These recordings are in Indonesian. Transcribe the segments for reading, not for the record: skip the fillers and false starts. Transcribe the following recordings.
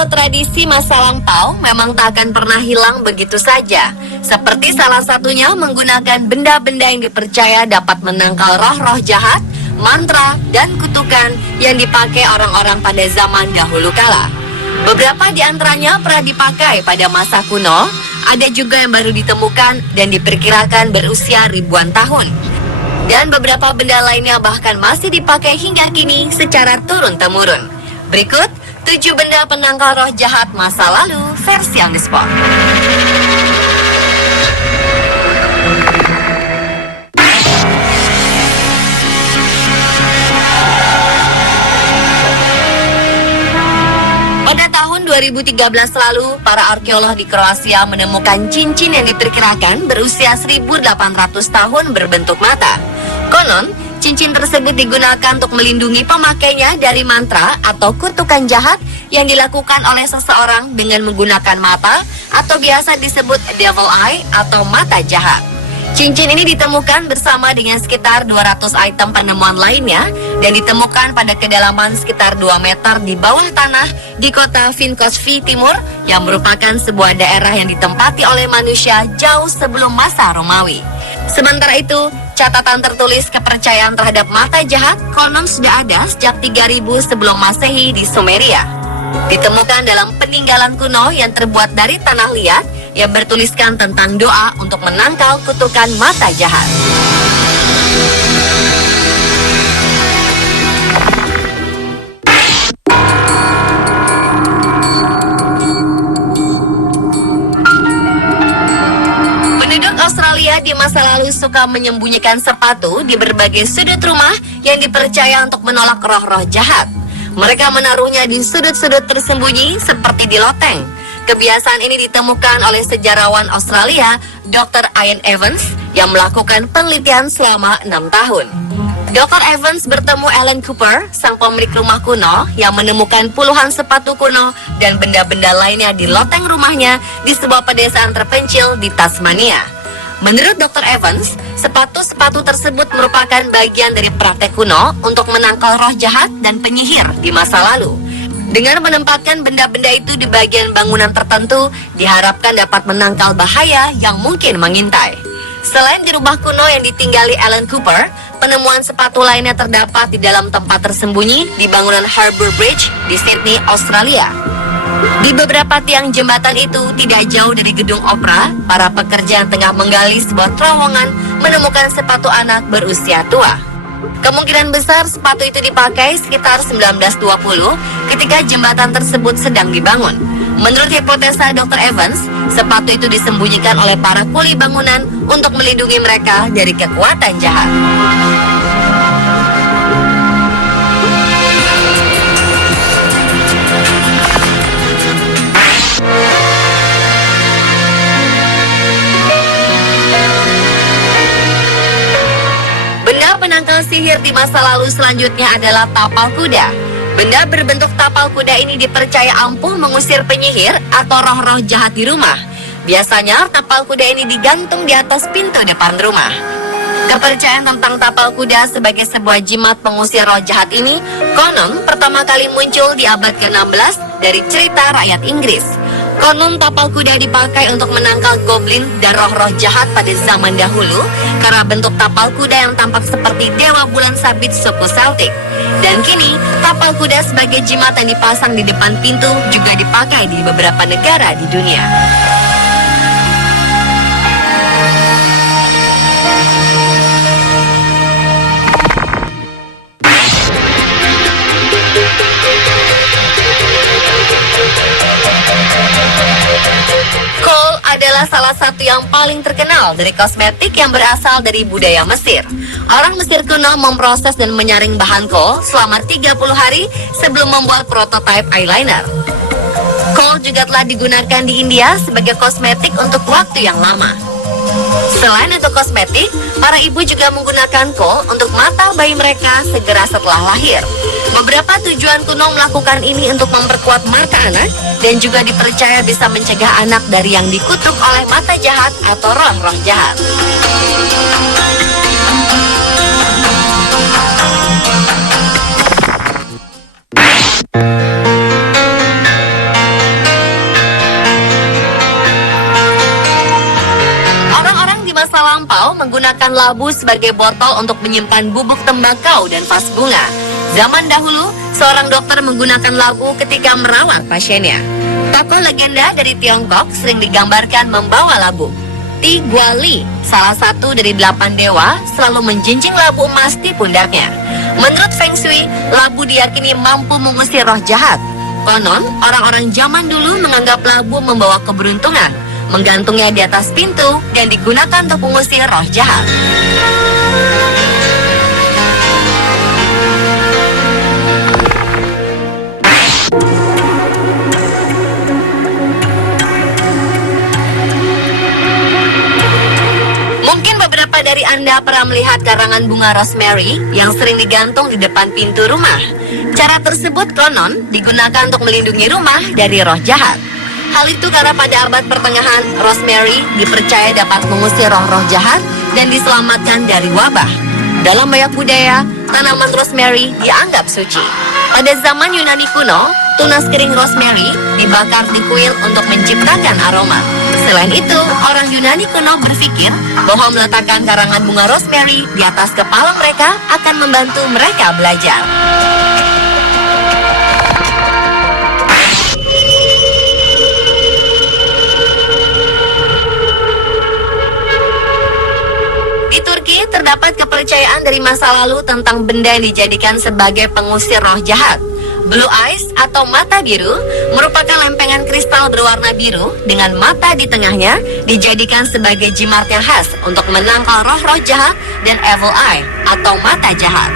atau tradisi masa lampau memang tak akan pernah hilang begitu saja. Seperti salah satunya menggunakan benda-benda yang dipercaya dapat menangkal roh-roh jahat, mantra, dan kutukan yang dipakai orang-orang pada zaman dahulu kala. Beberapa di antaranya pernah dipakai pada masa kuno, ada juga yang baru ditemukan dan diperkirakan berusia ribuan tahun. Dan beberapa benda lainnya bahkan masih dipakai hingga kini secara turun-temurun. Berikut 7 benda penangkal roh jahat masa lalu versi On The Spot. Pada tahun 2013 lalu, para arkeolog di Kroasia menemukan cincin yang diperkirakan berusia 1.800 tahun berbentuk mata. Konon, cincin tersebut digunakan untuk melindungi pemakainya dari mantra atau kutukan jahat yang dilakukan oleh seseorang dengan menggunakan mata atau biasa disebut devil eye atau mata jahat. Cincin ini ditemukan bersama dengan sekitar 200 item penemuan lainnya dan ditemukan pada kedalaman sekitar 2 meter di bawah tanah di kota Vinkovci Timur yang merupakan sebuah daerah yang ditempati oleh manusia jauh sebelum masa Romawi. Sementara itu, catatan tertulis kepercayaan terhadap mata jahat konon sudah ada sejak 3000 sebelum Masehi di Sumeria. Ditemukan dalam peninggalan kuno yang terbuat dari tanah liat yang bertuliskan tentang doa untuk menangkal kutukan mata jahat. Penduduk Australia di masa lalu suka menyembunyikan sepatu di berbagai sudut rumah yang dipercaya untuk menolak roh-roh jahat. Mereka menaruhnya di sudut-sudut tersembunyi seperti di loteng. Kebiasaan ini ditemukan oleh sejarawan Australia, Dr. Ian Evans, yang melakukan penelitian selama 6 tahun. Dr. Evans bertemu Alan Cooper, sang pemilik rumah kuno, yang menemukan puluhan sepatu kuno dan benda-benda lainnya di loteng rumahnya di sebuah pedesaan terpencil di Tasmania. Menurut Dr. Evans, sepatu-sepatu tersebut merupakan bagian dari praktek kuno untuk menangkal roh jahat dan penyihir di masa lalu. Dengan menempatkan benda-benda itu di bagian bangunan tertentu, diharapkan dapat menangkal bahaya yang mungkin mengintai. Selain di rumah kuno yang ditinggali Alan Cooper, penemuan sepatu lainnya terdapat di dalam tempat tersembunyi di bangunan Harbour Bridge di Sydney, Australia. Di beberapa tiang jembatan itu tidak jauh dari gedung opera, para pekerja yang tengah menggali sebuah terowongan menemukan sepatu anak berusia tua. Kemungkinan besar sepatu itu dipakai sekitar 1920 ketika jembatan tersebut sedang dibangun. Menurut hipotesa Dr. Evans, sepatu itu disembunyikan oleh para kuli bangunan untuk melindungi mereka dari kekuatan jahat. Penangkal sihir di masa lalu selanjutnya adalah tapal kuda. Benda berbentuk tapal kuda ini dipercaya ampuh mengusir penyihir atau roh-roh jahat di rumah. Biasanya tapal kuda ini digantung di atas pintu depan rumah. Kepercayaan tentang tapal kuda sebagai sebuah jimat pengusir roh jahat ini konon pertama kali muncul di abad ke-16 dari cerita rakyat Inggris. Konon tapal kuda dipakai untuk menangkal goblin dan roh-roh jahat pada zaman dahulu karena bentuk tapal kuda yang tampak seperti dewa bulan sabit suku Celtic. Dan kini, tapal kuda sebagai jimat yang dipasang di depan pintu juga dipakai di beberapa negara di dunia. Kohl adalah salah satu yang paling terkenal dari kosmetik yang berasal dari budaya Mesir. Orang Mesir kuno memproses dan menyaring bahan kohl selama 30 hari sebelum membuat prototipe eyeliner. Kohl juga telah digunakan di India sebagai kosmetik untuk waktu yang lama. Selain untuk kosmetik, para ibu juga menggunakan kohl untuk mata bayi mereka segera setelah lahir. Beberapa tujuan kuno melakukan ini untuk memperkuat mata anak dan juga dipercaya bisa mencegah anak dari yang dikutuk oleh mata jahat atau roh-roh jahat. menggunakan labu sebagai botol untuk menyimpan bubuk tembakau dan vas bunga. Zaman dahulu, seorang dokter menggunakan labu ketika merawat pasiennya. Tokoh legenda dari Tiongkok sering digambarkan membawa labu. Ti Guali, salah satu dari 8 dewa, selalu menjinjing labu emas di pundaknya. Menurut Feng Shui, labu diyakini mampu mengusir roh jahat. Konon, orang-orang zaman dulu menganggap labu membawa keberuntungan, menggantungnya di atas pintu dan digunakan untuk mengusir roh jahat. Mungkin beberapa dari Anda pernah melihat karangan bunga rosemary yang sering digantung di depan pintu rumah. Cara tersebut konon digunakan untuk melindungi rumah dari roh jahat. Hal itu karena pada abad pertengahan, rosemary dipercaya dapat mengusir roh-roh jahat dan diselamatkan dari wabah. Dalam banyak budaya, tanaman rosemary dianggap suci. Pada zaman Yunani kuno, tunas kering rosemary dibakar di kuil untuk menciptakan aroma. Selain itu, orang Yunani kuno berpikir bahwa meletakkan karangan bunga rosemary di atas kepala mereka akan membantu mereka belajar. Di Turki, terdapat kepercayaan dari masa lalu tentang benda yang dijadikan sebagai pengusir roh jahat. Blue eyes atau mata biru merupakan lempengan kristal berwarna biru dengan mata di tengahnya, dijadikan sebagai jimat yang khas untuk menangkal roh-roh jahat dan evil eye atau mata jahat.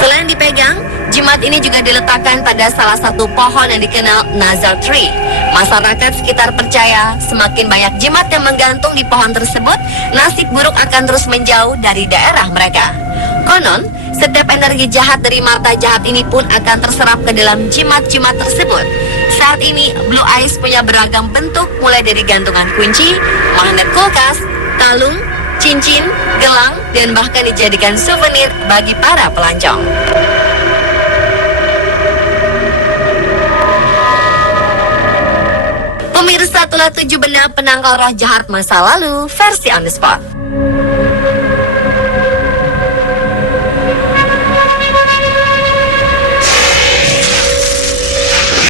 Selain dipegang, jimat ini juga diletakkan pada salah satu pohon yang dikenal Nazar Tree. Masyarakat sekitar percaya semakin banyak jimat yang menggantung di pohon tersebut, nasib buruk akan terus menjauh dari daerah mereka. Konon, setiap energi jahat dari mata jahat ini pun akan terserap ke dalam jimat-jimat tersebut. Saat ini, Blue Eyes punya beragam bentuk mulai dari gantungan kunci, magnet kulkas, kalung, cincin, gelang, dan bahkan dijadikan souvenir bagi para pelancong. Pemirsa, itulah 7 benda penangkal roh jahat masa lalu versi on the spot.